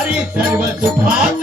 अरे सर्व सुखाच